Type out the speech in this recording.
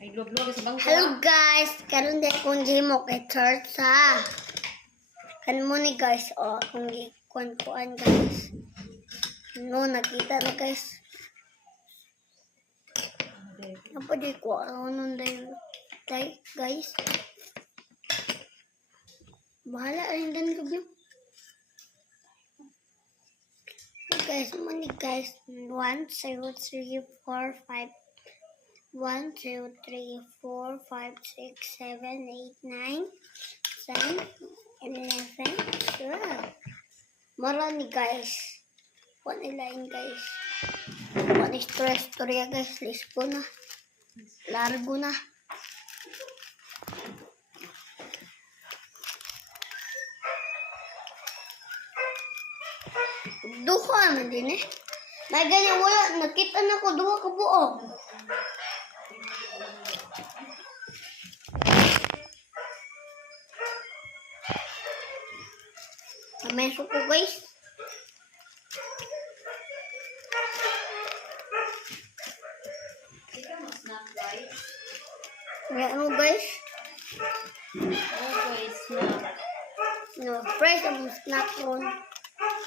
Ay, luwag-luwag sa bangko. Hello guys, karon din akong gihimo kay church ha. Kan mo ni guys, akong gikuan guys. No, nakita na guys. Apa di ko ano dai guys. Bahala rin din ko. Guys, money guys. 1, 2, 3, 4, 5. 1, 2, 3, 4, 5, 6, 7, 8, 9, 10, 11, 12. Marami guys. One line guys. One stress storya guys. Lispo na. Largo na. Duha man din eh. May ganyan wala. Nakita na ko duha ka buo. Meso ko guys. May ano guys? Oh, guys, na. No, fresh ang snack ron.